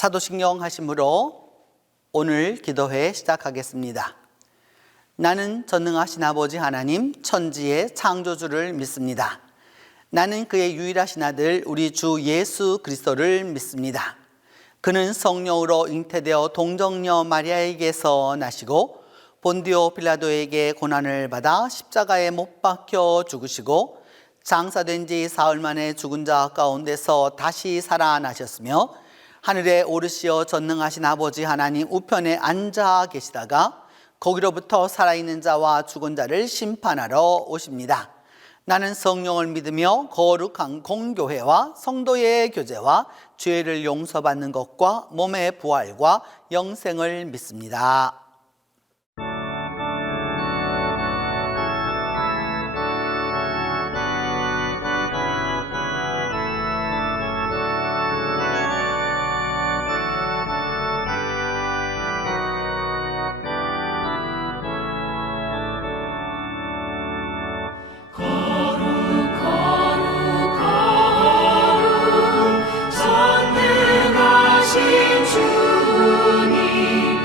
사도신경 하심으로 오늘 기도회 시작하겠습니다. 나는 전능하신 아버지 하나님 천지의 창조주를 믿습니다. 나는 그의 유일하신 아들 우리 주 예수 그리스도를 믿습니다. 그는 성령으로 잉태되어 동정녀 마리아에게서 나시고 본디오 빌라도에게 고난을 받아 십자가에 못 박혀 죽으시고 장사된 지 사흘 만에 죽은 자 가운데서 다시 살아나셨으며 하늘에 오르시어 전능하신 아버지 하나님 우편에 앉아 계시다가 거기로부터 살아있는 자와 죽은 자를 심판하러 오십니다. 나는 성령을 믿으며 거룩한 공교회와 성도의 교제와 죄를 용서받는 것과 몸의 부활과 영생을 믿습니다. 전능하신 주님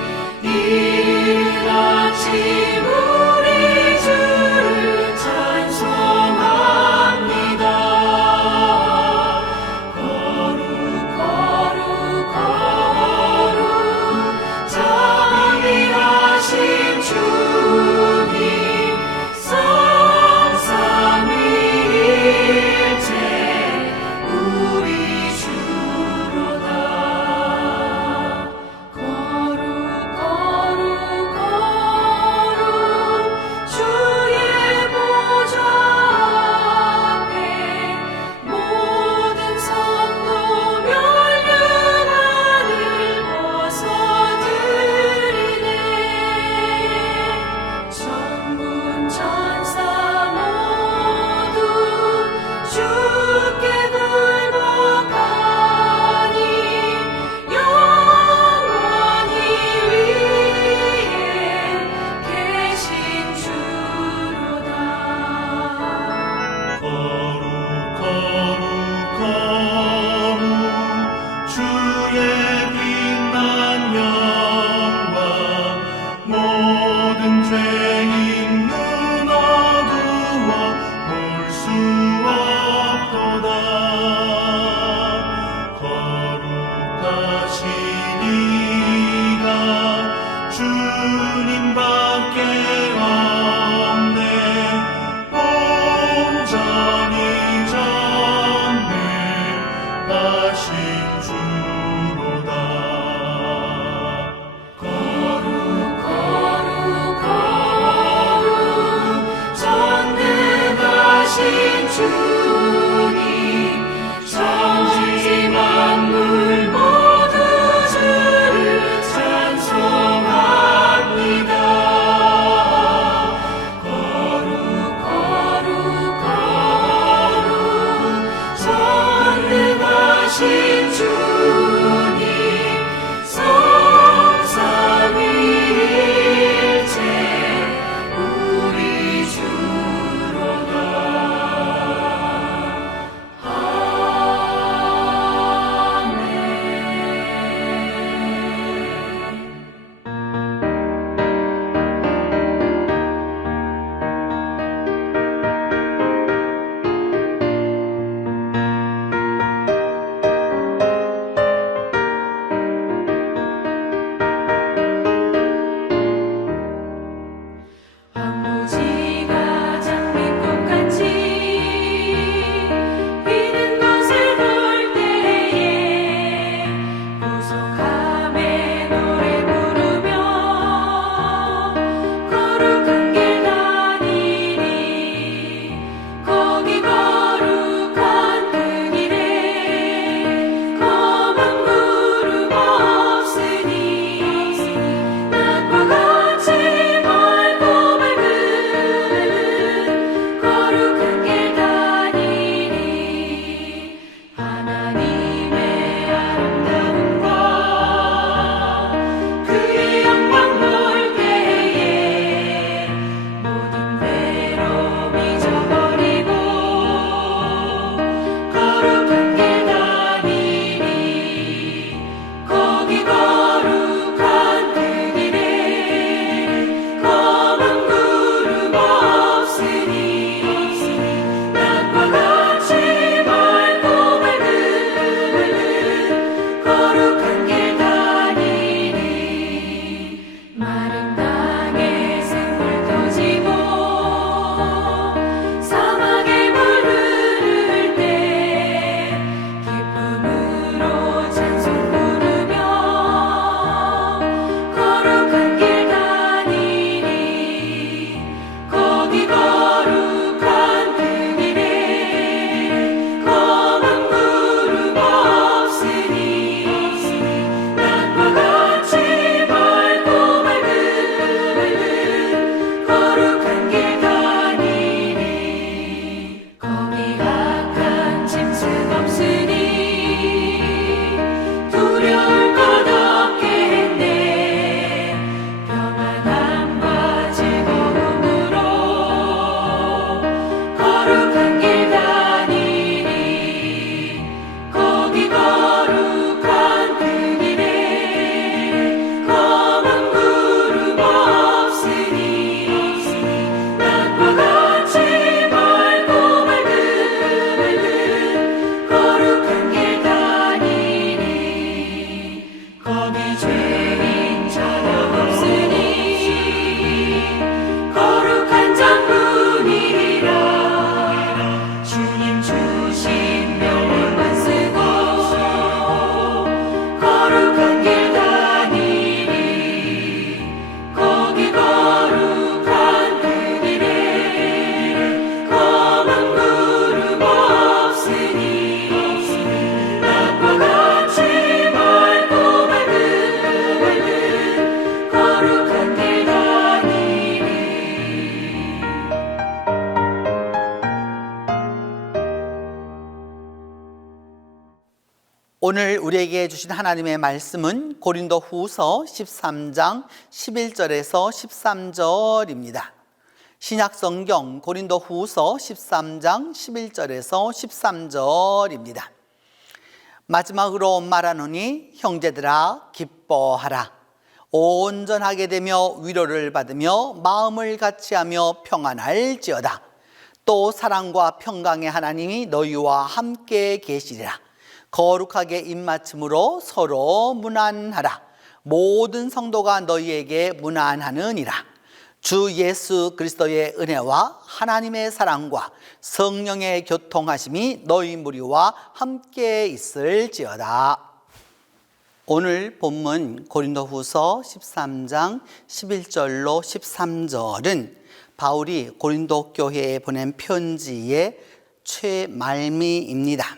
오늘 우리에게 주신 하나님의 말씀은 고린도 후서 13장 11절에서 13절입니다. 신약성경 고린도 후서 13장 11절에서 13절입니다. 마지막으로 말하노니 형제들아 기뻐하라. 온전하게 되며 위로를 받으며 마음을 같이하며 평안할지어다. 또 사랑과 평강의 하나님이 너희와 함께 계시리라. 거룩하게 입맞춤으로 서로 문안하라. 모든 성도가 너희에게 문안하느니라. 주 예수 그리스도의 은혜와 하나님의 사랑과 성령의 교통하심이 너희 무리와 함께 있을지어다. 오늘 본문 고린도후서 13장 11절로 13절은 바울이 고린도 교회에 보낸 편지의 최말미입니다.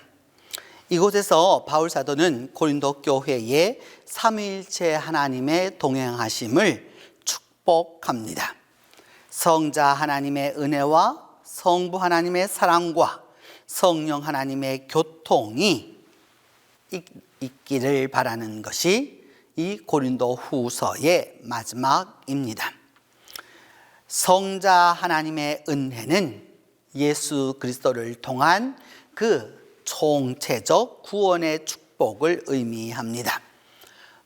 이곳에서 바울 사도는 고린도 교회의 삼위일체 하나님의 동행하심을 축복합니다. 성자 하나님의 은혜와 성부 하나님의 사랑과 성령 하나님의 교통이 있기를 바라는 것이 이 고린도 후서의 마지막입니다. 성자 하나님의 은혜는 예수 그리스도를 통한 그 총체적 구원의 축복을 의미합니다.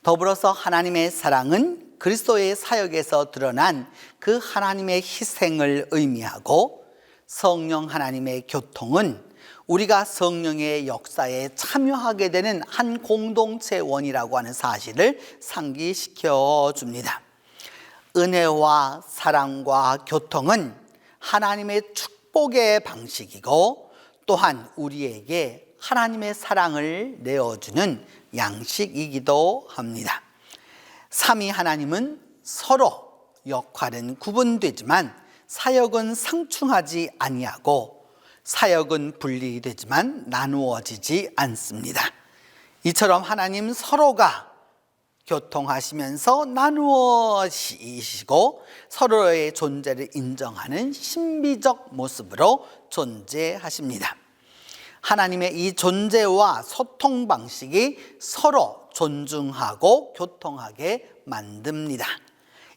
더불어서 하나님의 사랑은 그리스도의 사역에서 드러난 그 하나님의 희생을 의미하고, 성령 하나님의 교통은 우리가 성령의 역사에 참여하게 되는 한 공동체원이라고 하는 사실을 상기시켜 줍니다. 은혜와 사랑과 교통은 하나님의 축복의 방식이고, 또한 우리에게 하나님의 사랑을 내어주는 양식이기도 합니다. 삼위 하나님은 서로 역할은 구분되지만 사역은 상충하지 아니하고, 사역은 분리되지만 나누어지지 않습니다. 이처럼 하나님 서로가 교통하시면서 나누어지시고 서로의 존재를 인정하는 신비적 모습으로 존재하십니다. 하나님의 이 존재와 소통 방식이 서로 존중하고 교통하게 만듭니다.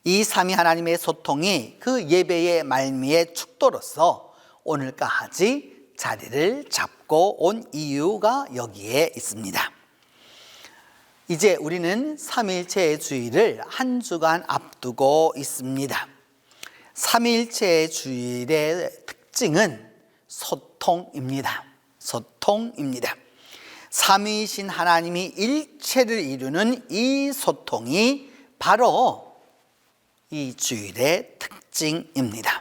이 삼위 하나님의 소통이 그 예배의 말미의 축도로서 오늘까지 자리를 잡고 온 이유가 여기에 있습니다. 이제 우리는 삼위일체의 주일을 한 주간 앞두고 있습니다. 삼위일체의 주일의 특징은 소통입니다. 소통입니다. 삼위이신 하나님이 일체를 이루는 이 소통이 바로 이 주일의 특징입니다.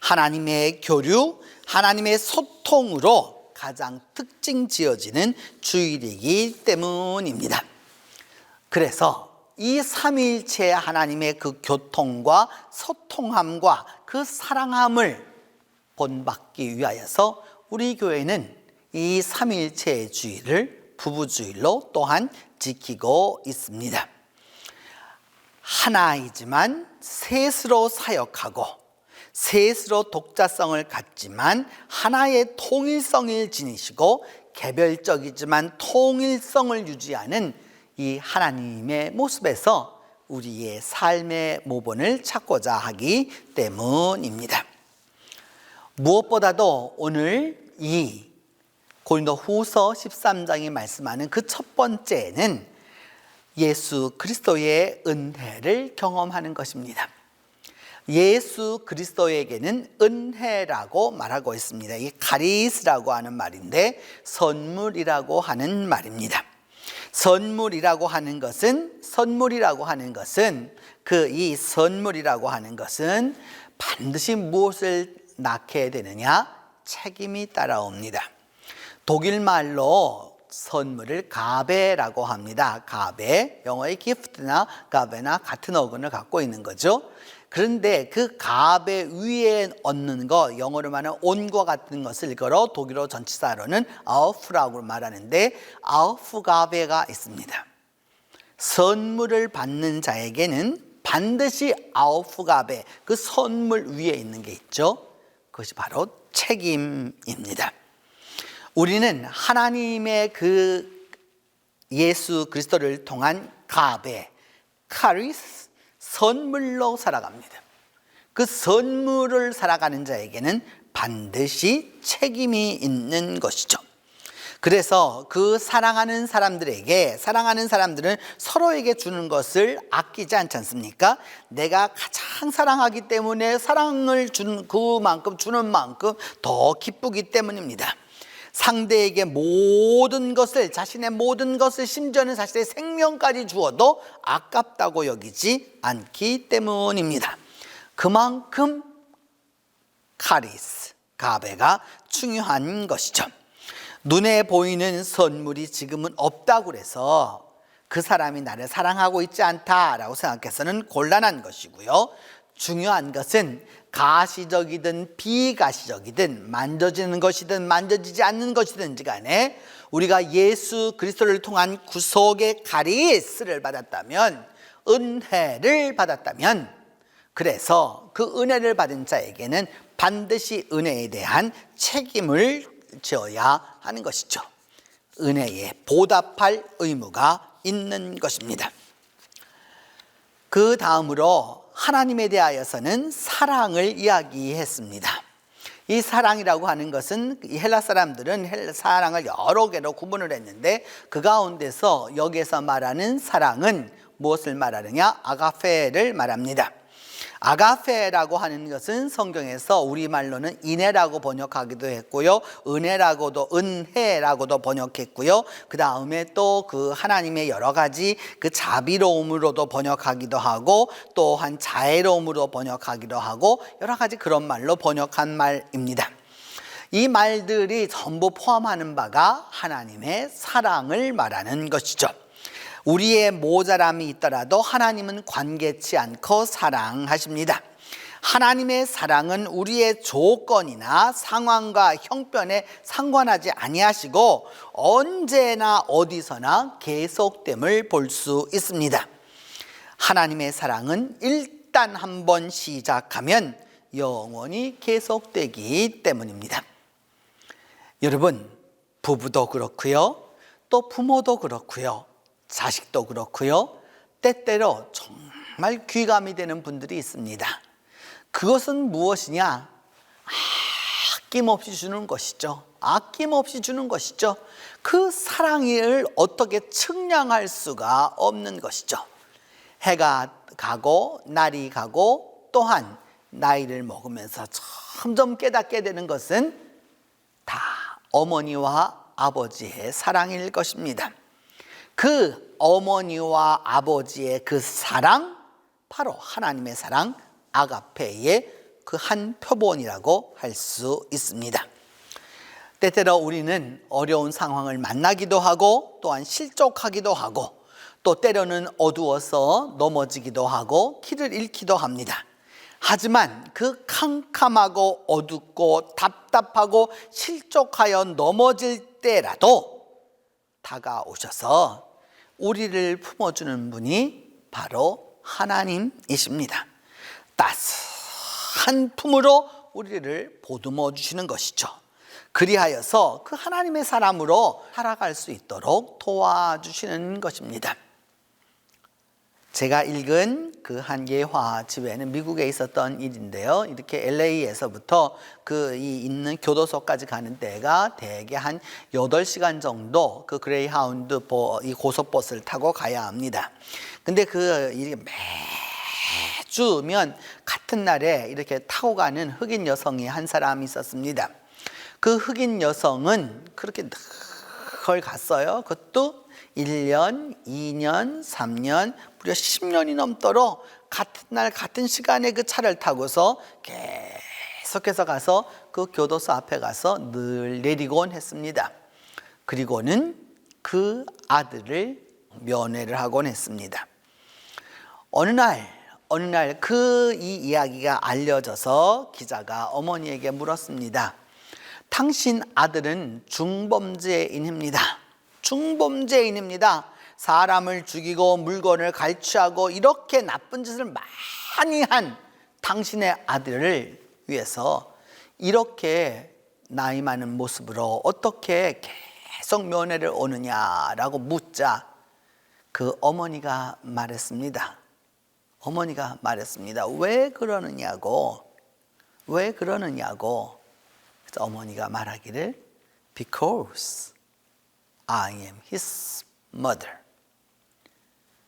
하나님의 교류, 하나님의 소통으로 가장 특징 지어지는 주일이기 때문입니다. 그래서 이 삼위일체 하나님의 그 교통과 소통함과 그 사랑함을 본받기 위하여서 우리 교회는 이 삼위일체의 주일을 부부주일로 또한 지키고 있습니다. 하나이지만 셋으로 사역하고 셋으로 독자성을 갖지만 하나의 통일성을 지니시고 개별적이지만 통일성을 유지하는 이 하나님의 모습에서 우리의 삶의 모본을 찾고자 하기 때문입니다. 무엇보다도 오늘 이 고린도 후서 13장이 말씀하는 그 첫 번째는 예수 그리스도의 은혜를 경험하는 것입니다. 예수 그리스도에게는 은혜라고 말하고 있습니다. 이 카리스라고 하는 말인데 선물이라고 하는 말입니다. 선물이라고 하는 것은 반드시 무엇을 낳게 되느냐? 책임이 따라옵니다. 독일 말로 선물을 가베라고 합니다. 가베, 영어의 gift나 가베나 같은 어근을 갖고 있는 거죠. 그런데 그 가베 위에 얹는 거, 영어로 말하는 온과 같은 것을 일컬어 독일어 전치사로는 아우프라고 말하는데 아우프가베가 있습니다. 선물을 받는 자에게는 반드시 아우프가베, 그 선물 위에 있는 게 있죠. 그것이 바로 책임입니다. 우리는 하나님의 그 예수 그리스도를 통한 가베, 카리스, 선물로 살아갑니다. 그 선물을 살아가는 자에게는 반드시 책임이 있는 것이죠. 그래서 그 사랑하는 사람들은 서로에게 주는 것을 아끼지 않지 않습니까? 내가 가장 사랑하기 때문에 사랑을 주는 그만큼 주는 만큼 더 기쁘기 때문입니다. 상대에게 모든 것을, 자신의 모든 것을, 심지어는 자신의 생명까지 주어도 아깝다고 여기지 않기 때문입니다. 그만큼 카리스, 가베가 중요한 것이죠. 눈에 보이는 선물이 지금은 없다고 그래서 그 사람이 나를 사랑하고 있지 않다라고 생각해서는 곤란한 것이고요. 중요한 것은 가시적이든 비가시적이든 만져지는 것이든 만져지지 않는 것이든지 간에 우리가 예수 그리스도를 통한 구속의 가리스를 받았다면, 은혜를 받았다면, 그래서 그 은혜를 받은 자에게는 반드시 은혜에 대한 책임을 지어야 하는 것이죠. 은혜에 보답할 의무가 있는 것입니다. 그 다음으로 하나님에 대하여서는 사랑을 이야기했습니다. 이 사랑이라고 하는 것은 헬라 사람들은 사랑을 여러 개로 구분을 했는데, 그 가운데서 여기에서 말하는 사랑은 무엇을 말하느냐? 아가페를 말합니다. 아가페라고 하는 것은 성경에서 우리말로는 인애라고 번역하기도 했고요, 은혜라고도 번역했고요, 그 다음에 또 그 하나님의 여러 가지 그 자비로움으로도 번역하기도 하고, 또한 자애로움으로 번역하기도 하고, 여러 가지 그런 말로 번역한 말입니다. 이 말들이 전부 포함하는 바가 하나님의 사랑을 말하는 것이죠. 우리의 모자람이 있더라도 하나님은 관계치 않고 사랑하십니다. 하나님의 사랑은 우리의 조건이나 상황과 형편에 상관하지 아니하시고 언제나 어디서나 계속됨을 볼 수 있습니다. 하나님의 사랑은 일단 한번 시작하면 영원히 계속되기 때문입니다. 여러분, 부부도 그렇고요, 또 부모도 그렇고요, 자식도 그렇고요, 때때로 정말 귀감이 되는 분들이 있습니다. 그것은 무엇이냐? 아낌없이 주는 것이죠. 아낌없이 주는 것이죠. 그 사랑을 어떻게 측량할 수가 없는 것이죠. 해가 가고 날이 가고 또한 나이를 먹으면서 점점 깨닫게 되는 것은 다 어머니와 아버지의 사랑일 것입니다. 그 어머니와 아버지의 그 사랑, 바로 하나님의 사랑, 아가페의 그 한 표본이라고 할 수 있습니다. 때때로 우리는 어려운 상황을 만나기도 하고, 또한 실족하기도 하고, 또 때로는 어두워서 넘어지기도 하고 길을 잃기도 합니다. 하지만 그 캄캄하고 어둡고 답답하고 실족하여 넘어질 때라도 다가오셔서 우리를 품어주는 분이 바로 하나님이십니다. 따스한 품으로 우리를 보듬어 주시는 것이죠. 그리하여서 그 하나님의 사람으로 살아갈 수 있도록 도와주시는 것입니다. 제가 읽은 그 한 예화 집에는 미국에 있었던 일인데요, 이렇게 LA에서부터 이 있는 교도소까지 가는 데가 대개 한 8시간 정도 그 그레이하운드 이 고속버스를 타고 가야 합니다. 근데 이게 매주면 같은 날에 이렇게 타고 가는 흑인 여성이 한 사람이 있었습니다. 그 흑인 여성은 그렇게 늘 갔어요. 그것도 1년, 2년, 3년, 무려 10년이 넘도록 같은 날 같은 시간에 그 차를 타고서 계속해서 가서 그 교도소 앞에 가서 늘 내리곤 했습니다. 그리고는 그 아들을 면회를 하곤 했습니다. 어느 날 이 이야기가 알려져서 기자가 어머니에게 물었습니다. 당신 아들은 중범죄인입니다. 중범죄인입니다. 사람을 죽이고 물건을 갈취하고 이렇게 나쁜 짓을 많이 한 당신의 아들을 위해서 이렇게 나이 많은 모습으로 어떻게 계속 면회를 오느냐라고 묻자 그 어머니가 말했습니다. 어머니가 말했습니다. 왜 그러느냐고. 그래서 어머니가 말하기를 Because I am his mother.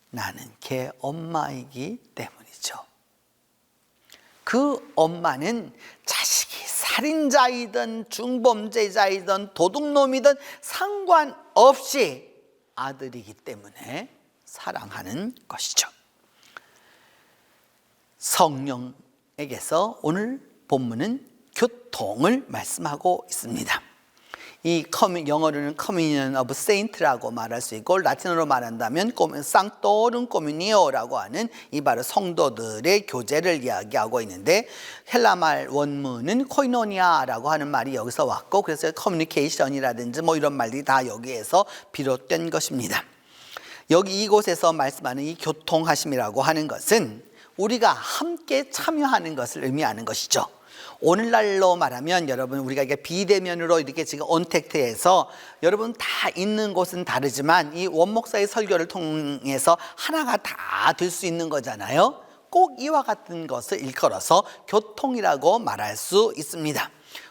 나는 걔 엄마이기 때문이죠. 그 엄마는 자식이 살인자이든 중범죄자이든 도둑놈이든 상관없이 아들이기 때문에 사랑하는 것이죠. 성령에게서 오늘 본문은 교통을 말씀하고 있습니다. 이 영어로는 Communion of Saint라고 말할 수 있고 라틴어로 말한다면 Sanctorum Communio라고 하는 이 바로 성도들의 교제를 이야기하고 있는데 헬라말 원문은 코이노니아라고 하는 말이 여기서 왔고 그래서 커뮤니케이션이라든지 뭐 이런 말들이 다 여기에서 비롯된 것입니다. 여기 이곳에서 말씀하는 이 교통하심이라고 하는 것은 우리가 함께 참여하는 것을 의미하는 것이죠. 오늘날로 말하면 여러분 우리가 이게 비대면으로 이렇게 지금 언택트해서 여러분 다 있는 곳은 다르지만 이 원목사의 설교를 통해서 하나가 다 될 수 있는 거잖아요. 꼭 이와 같은 것을 일컬어서 교통이라고 말할 수 있습니다.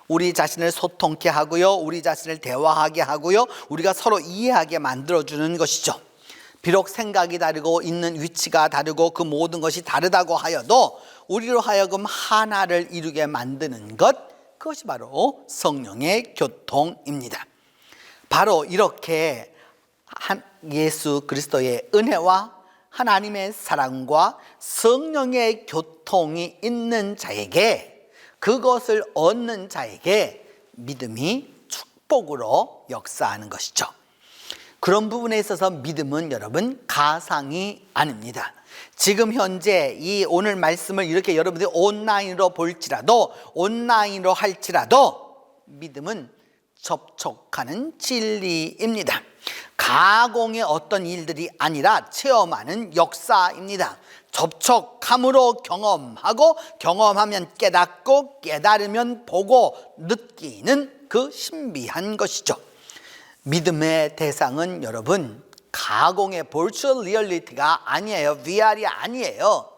우리 자신을 소통케 하고요, 우리 자신을 대화하게 하고요, 우리가 서로 이해하게 만들어주는 것이죠. 비록 생각이 다르고 있는 위치가 다르고 그 모든 것이 다르다고 하여도 우리로 하여금 하나를 이루게 만드는 것, 그것이 바로 성령의 교통입니다. 바로 이렇게 예수 그리스도의 은혜와 하나님의 사랑과 성령의 교통이 있는 자에게, 그것을 얻는 자에게 믿음이 축복으로 역사하는 것이죠. 그런 부분에 있어서 믿음은 여러분 가상이 아닙니다. 지금 현재 이 오늘 말씀을 이렇게 여러분들이 온라인으로 볼지라도, 온라인으로 할지라도 믿음은 접촉하는 진리입니다. 가공의 어떤 일들이 아니라 체험하는 역사입니다. 접촉함으로 경험하고, 경험하면 깨닫고, 깨달으면 보고 느끼는 그 신비한 것이죠. 믿음의 대상은 여러분 가공의 virtual reality가 아니에요. VR이 아니에요.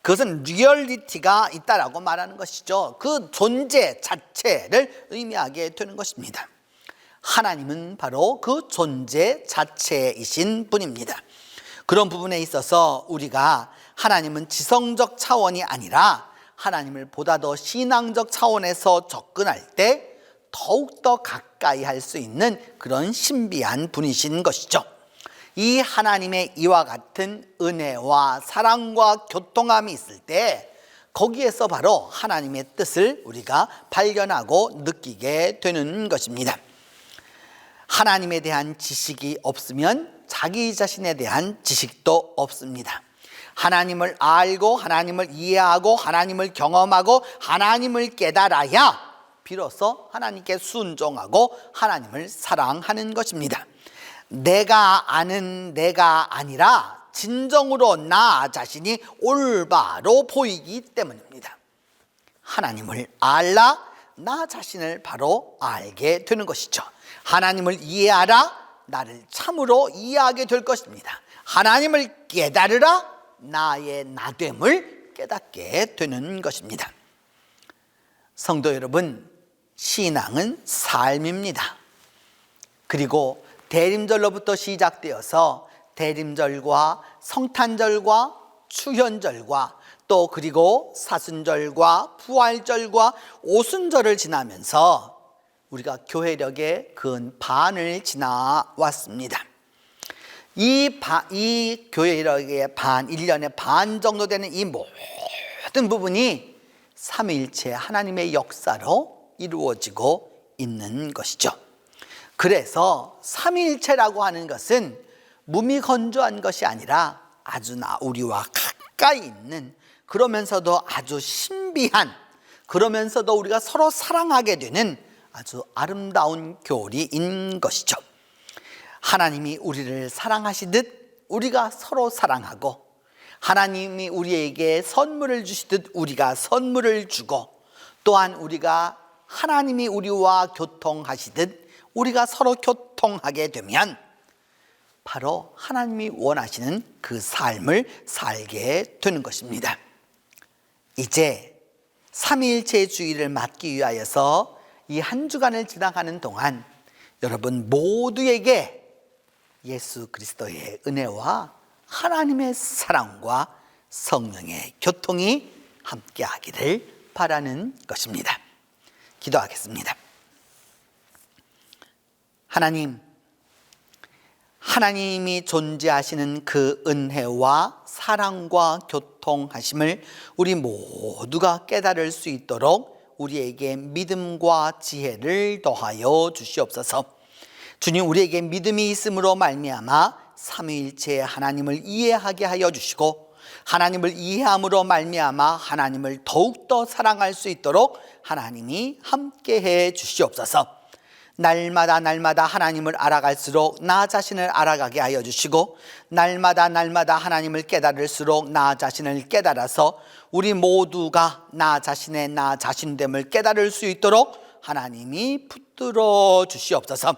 그것은 리얼리티가 있다라고 말하는 것이죠. 그 존재 자체를 의미하게 되는 것입니다. 하나님은 바로 그 존재 자체이신 분입니다. 그런 부분에 있어서 우리가 하나님은 지성적 차원이 아니라 하나님을 보다 더 신앙적 차원에서 접근할 때 더욱더 가까이 할 수 있는 그런 신비한 분이신 것이죠. 이 하나님의 이와 같은 은혜와 사랑과 교통함이 있을 때 거기에서 바로 하나님의 뜻을 우리가 발견하고 느끼게 되는 것입니다. 하나님에 대한 지식이 없으면 자기 자신에 대한 지식도 없습니다. 하나님을 알고 하나님을 이해하고 하나님을 경험하고 하나님을 깨달아야 비로소 하나님께 순종하고 하나님을 사랑하는 것입니다. 내가 아는 내가 아니라 진정으로 나 자신이 올바로 보이기 때문입니다. 하나님을 알라 나 자신을 바로 알게 되는 것이죠. 하나님을 이해하라 나를 참으로 이해하게 될 것입니다. 하나님을 깨달으라 나의 나됨을 깨닫게 되는 것입니다. 성도 여러분, 신앙은 삶입니다. 그리고 대림절로부터 시작되어서 대림절과 성탄절과 추현절과 또 그리고 사순절과 부활절과 오순절을 지나면서 우리가 교회력의 근 반을 지나왔습니다. 이 교회력의 반, 1년의 반 정도 되는 이 모든 부분이 삼위일체 하나님의 역사로 이루어지고 있는 것이죠. 그래서 삼위일체라고 하는 것은 무미건조한 것이 아니라 아주 우리와 가까이 있는, 그러면서도 아주 신비한, 그러면서도 우리가 서로 사랑하게 되는 아주 아름다운 교리인 것이죠. 하나님이 우리를 사랑하시듯 우리가 서로 사랑하고, 하나님이 우리에게 선물을 주시듯 우리가 선물을 주고, 또한 우리가 하나님이 우리와 교통하시듯 우리가 서로 교통하게 되면 바로 하나님이 원하시는 그 삶을 살게 되는 것입니다. 이제 삼위일체주의를 막기 위하여서 이 한 주간을 지나가는 동안 여러분 모두에게 예수 그리스도의 은혜와 하나님의 사랑과 성령의 교통이 함께하기를 바라는 것입니다. 기도하겠습니다. 하나님이 존재하시는 그 은혜와 사랑과 교통하심을 우리 모두가 깨달을 수 있도록 우리에게 믿음과 지혜를 더하여 주시옵소서. 주님, 우리에게 믿음이 있음으로 말미암아 삼위일체의 하나님을 이해하게 하여 주시고, 하나님을 이해함으로 말미암아 하나님을 더욱더 사랑할 수 있도록 하나님이 함께해 주시옵소서. 날마다 하나님을 알아갈수록 나 자신을 알아가게 하여 주시고, 날마다 하나님을 깨달을수록 나 자신을 깨달아서 우리 모두가 나 자신됨을 깨달을 수 있도록 하나님이 붙들어 주시옵소서.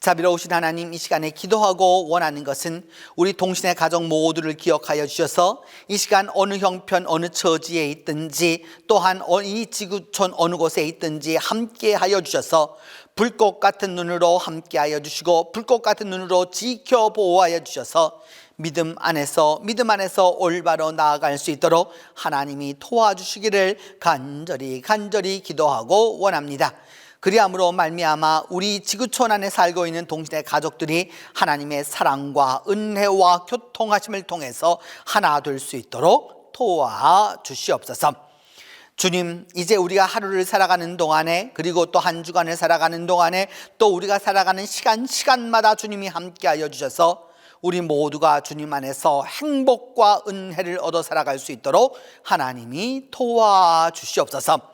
자비로우신 하나님, 이 시간에 기도하고 원하는 것은 우리 동신의 가족 모두를 기억하여 주셔서 이 시간 어느 형편 어느 처지에 있든지, 또한 이 지구촌 어느 곳에 있든지 함께하여 주셔서 불꽃 같은 눈으로 함께하여 주시고, 불꽃 같은 눈으로 지켜보호하여 주셔서 믿음 안에서 올바로 나아갈 수 있도록 하나님이 도와주시기를 간절히 기도하고 원합니다. 그리함으로 말미암아 우리 지구촌 안에 살고 있는 동시대 가족들이 하나님의 사랑과 은혜와 교통하심을 통해서 하나 될 수 있도록 도와주시옵소서. 주님, 이제 우리가 하루를 살아가는 동안에, 그리고 또 한 주간을 살아가는 동안에, 또 우리가 살아가는 시간마다 주님이 함께하여 주셔서 우리 모두가 주님 안에서 행복과 은혜를 얻어 살아갈 수 있도록 하나님이 도와주시옵소서.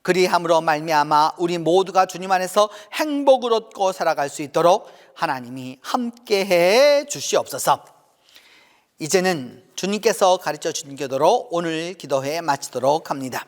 그리함으로 말미암아 우리 모두가 주님 안에서 행복을 얻고 살아갈 수 있도록 하나님이 함께해 주시옵소서. 이제는 주님께서 가르쳐 주신 기도로 오늘 기도회 마치도록 합니다.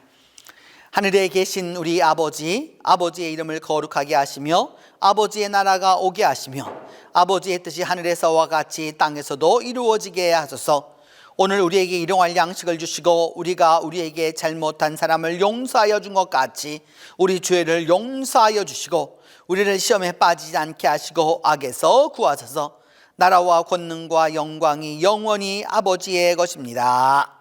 하늘에 계신 우리 아버지의 이름을 거룩하게 하시며 아버지의 나라가 오게 하시며 아버지의 뜻이 하늘에서와 같이 땅에서도 이루어지게 하소서. 오늘 우리에게 일용할 양식을 주시고, 우리가 우리에게 잘못한 사람을 용서하여 준 것 같이 우리 죄를 용서하여 주시고, 우리를 시험에 빠지지 않게 하시고 악에서 구하소서. 나라와 권능과 영광이 영원히 아버지의 것입니다.